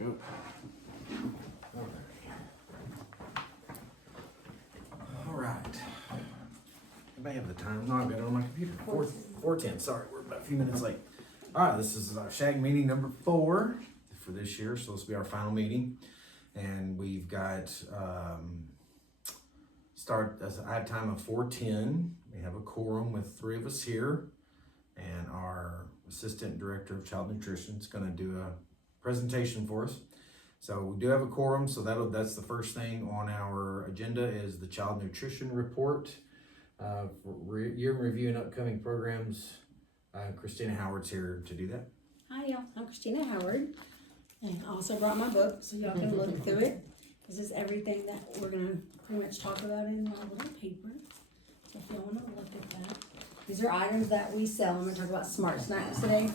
Go. All right. Anybody have the time? No, I've got it on my computer. 4:10. Sorry, we're about a few minutes late. All right, this is our SHAG meeting number 4 for this year, so this will be our final meeting. And we've got I have time of 4:10. We have a quorum with 3 of us here, and our Assistant Director of Child Nutrition is going to do a presentation for us. So we do have a quorum, so that's the first thing on our agenda is the Child Nutrition Report for year in review and upcoming programs. Christina Howard's here to do that. Hi y'all, I'm Christina Howard, and I also brought my book so y'all can look through it. This is everything that we're gonna pretty much talk about in our little paper. So if y'all wanna look at that. These are items that we sell. I'm gonna talk about smart snacks today.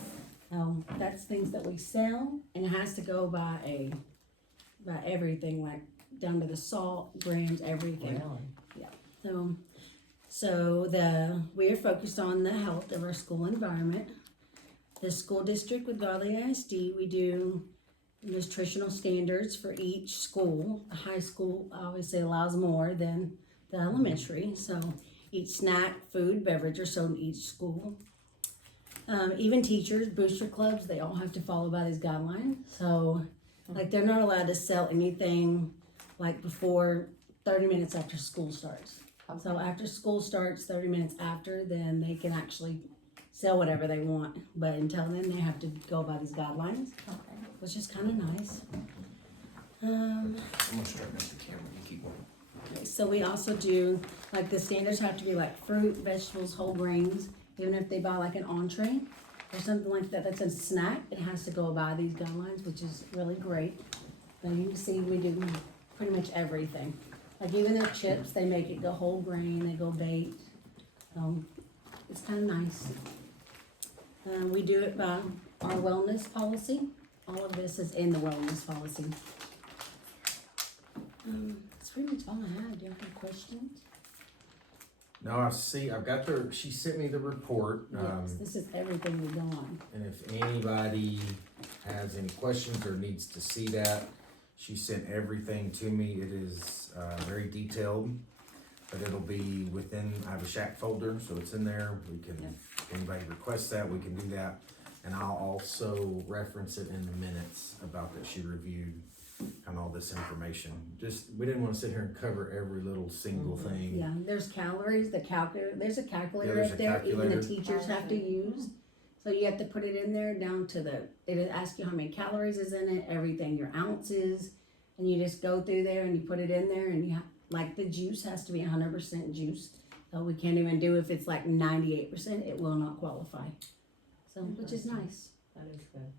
That's things that we sell, and it has to go by everything, like down to the salt, grams, everything. Really? Yeah. So we are focused on the health of our school environment. The school district with Godley ISD, we do nutritional standards for each school. The high school obviously allows more than the elementary, so each snack, food, beverage are sold in each school. Even teachers, booster clubs, they all have to follow by these guidelines. So, like, they're not allowed to sell anything like before 30 minutes after school starts. So after school starts, 30 minutes after, then they can actually sell whatever they want. But until then, they have to go by these guidelines, which is kind of nice. I'm gonna start with the camera. You keep going. Okay, so we also do, like, the standards have to be like fruit, vegetables, whole grains. Even if they buy like an entree or something like that, that's a snack, it has to go by these guidelines, which is really great. But you can see we do pretty much everything. Like even their chips, they make it go whole grain, they go baked. It's kind of nice. We do it by our wellness policy. All of this is in the wellness policy. That's pretty much all I have. Do you have any questions? No, I've got she sent me the report. Yes, this is everything we go on. And if anybody has any questions or needs to see that, she sent everything to me. It is very detailed, but it'll be within, I have a SHAC folder, so it's in there. We can, if anybody requests that, we can do that. And I'll also reference it in the minutes about that she reviewed and all this information. We didn't want to sit here and cover every little single thing. Yeah, there's calories, there's a calculator there's up a there, calculator. even the teachers have to use. So you have to put it in there down to it'll ask you how many calories is in it, everything, your ounces, and you just go through there and you put it in there, and like the juice has to be 100% juiced. So we can't even do if it's like 98%, it will not qualify. So, which is nice. That is good.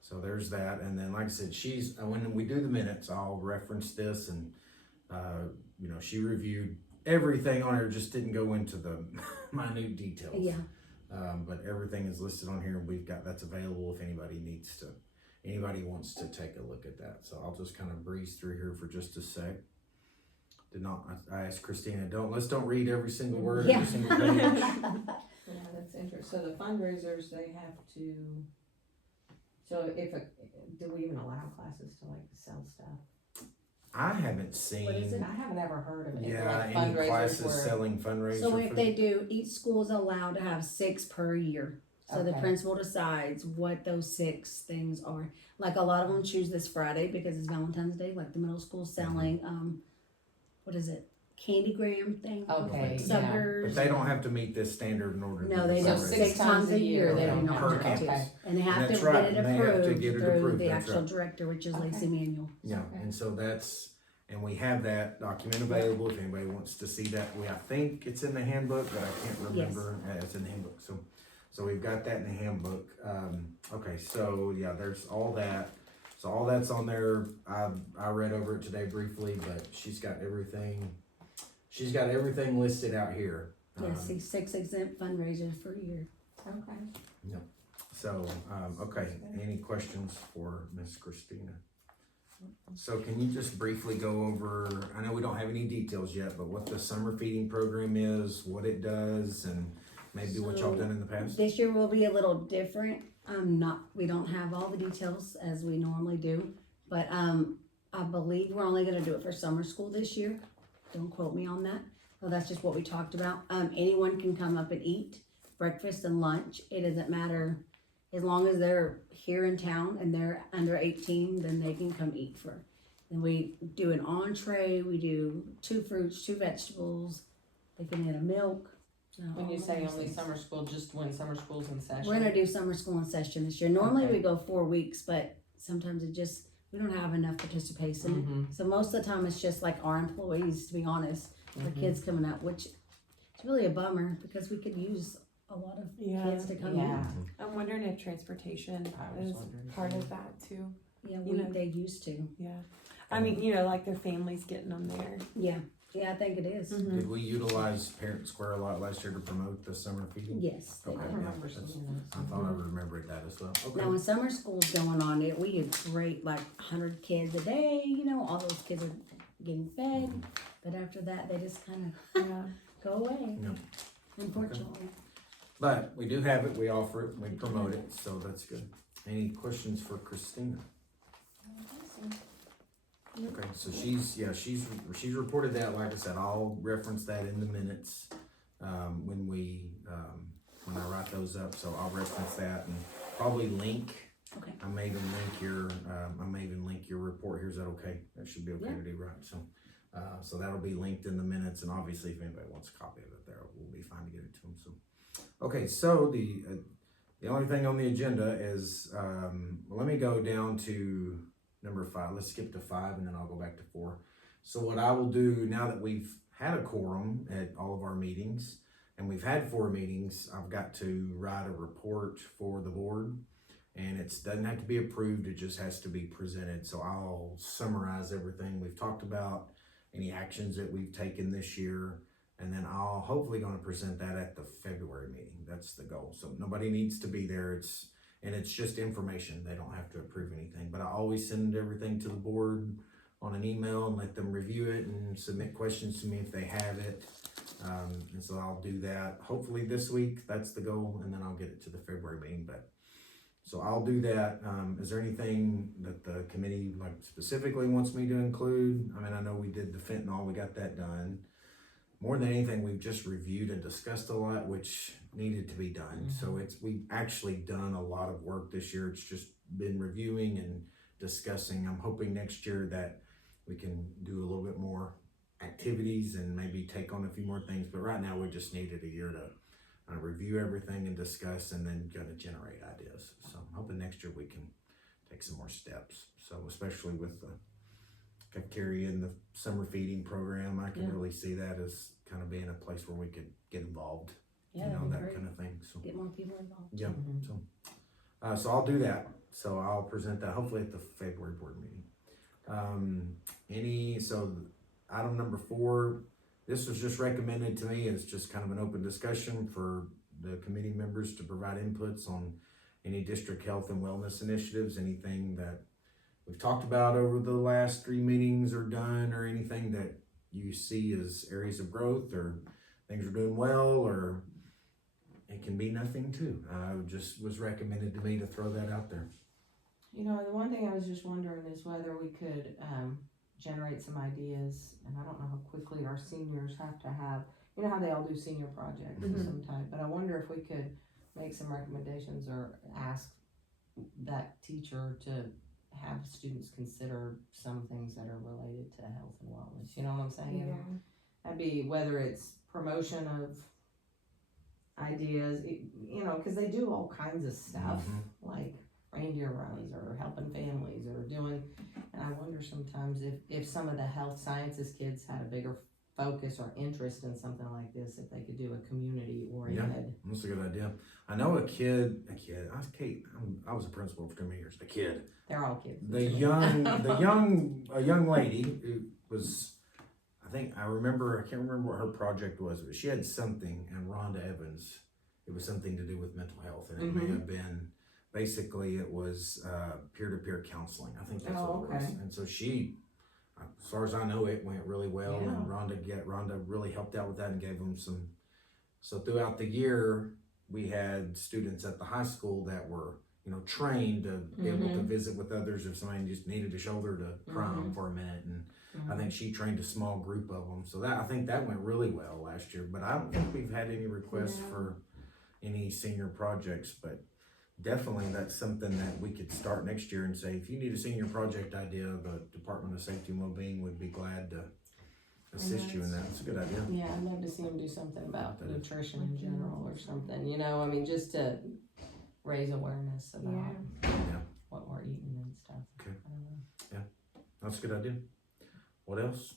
So there's that, and then like I said, when we do the minutes, I'll reference this, and she reviewed everything on here, just didn't go into the minute details. Yeah. But everything is listed on here, and that's available if anybody wants to take a look at that. So I'll just kind of breeze through here for just a sec. I asked Christina, let's don't read every single word, Yeah. every single page. Yeah, that's interesting. So the fundraisers, they have to, do we even allow classes to like sell stuff? I haven't seen. What is it? I haven't ever heard of it. Yeah, Like any fundraisers classes where- selling fundraisers. So if they do, each school is allowed to have 6 per year. So the Okay. principal decides what those 6 things are. Like a lot of them choose this Friday because it's Valentine's Day, like the middle school selling, what is it? Candygram thing? Okay, Like yeah. suckers. But they don't have to meet this standard in order to No, do they the don't. So fundraiser. 6 times a year, they do not Per have to. campus. And they have That's to right, get it and they have to approved get it through approved, the that's actual right. director, which is Okay. Lacey Manuel. Yeah, Okay. and so and we have that document available if anybody wants to see that. I think it's in the handbook, but I can't remember. It's in the handbook, so we've got that in the handbook. Okay, so yeah, there's all that. So all that's on there. I read over it today briefly, but she's got everything listed out here. Yes, see 6 exempt fundraisers for a year. Okay. So, okay, any questions for Miss Christina? So can you just briefly go over, I know we don't have any details yet, but what the summer feeding program is, what it does, and maybe what y'all done in the past? This year will be a little different. We don't have all the details as we normally do. But, I believe we're only gonna do it for summer school this year. Don't quote me on that. Well, that's just what we talked about. Anyone can come up and eat breakfast and lunch. It doesn't matter. As long as they're here in town and they're under 18, then they can come eat for. And we do an entree, we do 2 fruits, 2 vegetables. They can get a milk. When you all say those only things. summer school, just when summer school's in session? We're gonna do summer school in session this year. Normally Okay. we go 4 weeks, but sometimes we don't have enough participation. Mhm. So most of the time it's just like our employees, to be honest, our Mhm. kids coming up, which is really a bummer because we could use a lot of kids to come Yeah. I'm wondering if transportation I was is wondering part too. of that too. in. Yeah, You know. they used to. Yeah. I mean, you know, like their families getting them there. Yeah, I think it is. Mhm. Did we utilize Parent Square a lot last year to promote the summer feeding? Yes. they Okay, I do. yeah, remember that's- seeing that. I thought I remembered that as well. Okay. Now when summer school's going on, we had great, like 100 kids a day, all those kids are getting fed. But after that, they just kind of Yeah. go away, Yeah. unfortunately. But we do have it, we offer it, we promote it, so that's good. Any questions for Christina? Okay, so she's reported that, like I said, I'll reference that in the minutes, when I write those up, so I'll reference that and probably link. Okay. I may even link your report here, is that okay? That should be okay to do, right? So that'll be linked in the minutes, and obviously if anybody wants a copy of it there, we'll be fine to get it to them, so. Okay, so the only thing on the agenda is, let me go down to number 5. Let's skip to 5 and then I'll go back to 4. So what I will do now that we've had a quorum at all of our meetings, and we've had 4 meetings, I've got to write a report for the board, and it doesn't have to be approved, it just has to be presented. So I'll summarize everything we've talked about, any actions that we've taken this year, and then I'll hopefully gonna present that at the February meeting. That's the goal. So nobody needs to be there. It's just information. They don't have to approve anything, but I always send everything to the board on an email and let them review it and submit questions to me if they have it. And so I'll do that hopefully this week. That's the goal. And then I'll get it to the February meeting, so I'll do that. Is there anything that the committee specifically wants me to include? I mean, I know we did the fentanyl, we got that done. More than anything, we've just reviewed and discussed a lot, which needed to be done. So we've actually done a lot of work this year. It's just been reviewing and discussing. I'm hoping next year that we can do a little bit more activities and maybe take on a few more things. But right now, we just needed a year to review everything and discuss, and then gonna generate ideas. So I'm hoping next year we can take some more steps. So especially with the cafeteria and the summer feeding program, I can really see that as kind of being a place where we could get involved, Yeah, that'd be that great. kind of thing. So Get more people involved. yeah, so I'll do that. So I'll present that hopefully at the February board meeting. Item number 4, this was just recommended to me. It's just kind of an open discussion for the committee members to provide inputs on any district health and wellness initiatives, anything that we've talked about over the last 3 meetings or done, or anything that you see as areas of growth or things are doing well, or it can be nothing too. Just was recommended to me to throw that out there. You know, the one thing I was just wondering is whether we could generate some ideas, and I don't know how quickly our seniors have to have, you know how they all do senior projects of some type, but I wonder if we could make some recommendations or ask that teacher to have students consider some things that are related to health and wellness, you know what I'm saying? Yeah. That'd be whether it's promotion of ideas, you know, because they do all kinds of stuff, like reindeer runs or helping families or doing, and I wonder sometimes if some of the health sciences kids had a bigger focus or interest in something like this, if they could do a community oriented. That's a good idea. I know a kid, I was a principal for 2 years, a kid. They're all kids. A young lady who was, I can't remember what her project was, but she had something, and Rhonda Evans, it was something to do with mental health, and it may have been, basically it was peer-to-peer counseling. I think that's what it was. Okay. And so she, as far as I know, it went really well, and Rhonda really helped out with that and gave them some. So throughout the year, we had students at the high school that were trained to be able to visit with others if somebody just needed a shoulder to cry on for a minute. And I think she trained a small group of them. So I think that went really well last year. But I don't think we've had any requests for any senior projects. But definitely that's something that we could start next year and say, if you need a senior project idea, the Department of Safety and Wellbeing would be glad to assist you in that. It's a good idea. Yeah, I'd love to see them do something about nutrition in general or something, I mean, just to raise awareness about what we're eating and stuff. Okay. I don't know. That's a good idea. What else?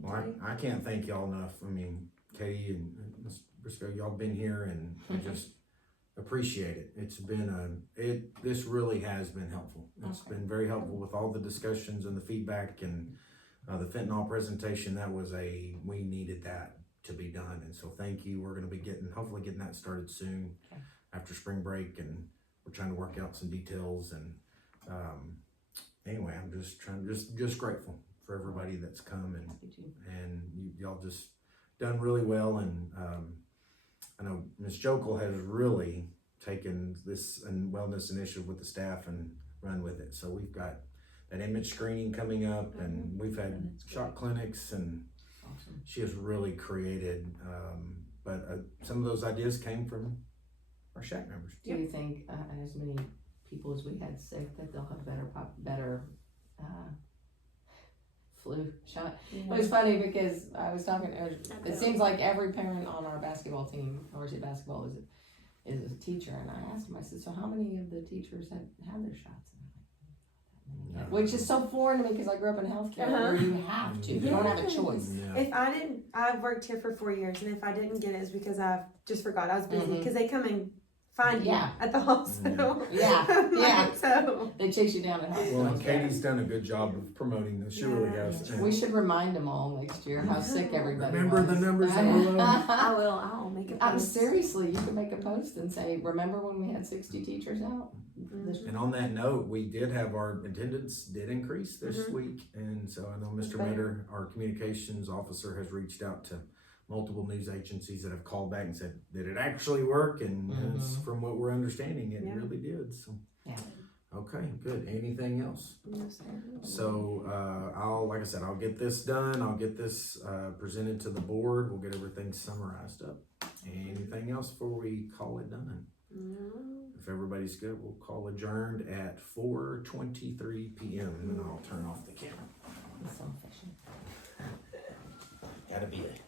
Well, I can't thank y'all enough. I mean, Katie and Ms. Briscoe, y'all been here and I just appreciate it. It's been this really has been helpful. It's been very helpful with all the discussions and the feedback and the fentanyl presentation. We needed that to be done. And so thank you. We're going to be hopefully getting that started soon after spring break, and we're trying to work out some details. And anyway, I'm just grateful for everybody that's come and y'all just done really well. And I know Ms. Jokel has really taken this wellness initiative with the staff and run with it. So we've got that image screening coming up, and we've had shot clinics, and she has really created, but some of those ideas came from our shack members. Do you think as many people as we had sick that they'll have better flu shot? It was funny because I was talking, it seems like every parent on our basketball team, varsity basketball, is a teacher, and I asked him, I said, so how many of the teachers have had their shots? No. Which is so foreign to me because I grew up in healthcare where you have to. You don't have a choice. Yeah. I've worked here for 4 years, and if I didn't get it, it's because I just forgot I was busy. Because they come and find you at the hospital. Yeah. So They chase you down at hospitals. Well, and Katie's done a good job of promoting this. She really has. We should remind them all next year how sick everybody Remember was. the numbers that were low? I will. I'll make a post. Seriously, you can make a post and say, remember when we had 60 teachers out? And on that note, we did have our attendance did increase this week. And so I know Mr. Metter, our communications officer, has reached out to multiple news agencies that have called back and said, did it actually work? And it's, from what we're understanding, it really did. So, okay, good. Anything else? No, sir. So I'll get this done. I'll get this presented to the board. We'll get everything summarized up. Anything else before we call it done? If everybody's good, we'll call adjourned at 4:23 p.m. and then I'll turn off the camera. It's so efficient. Gotta be it.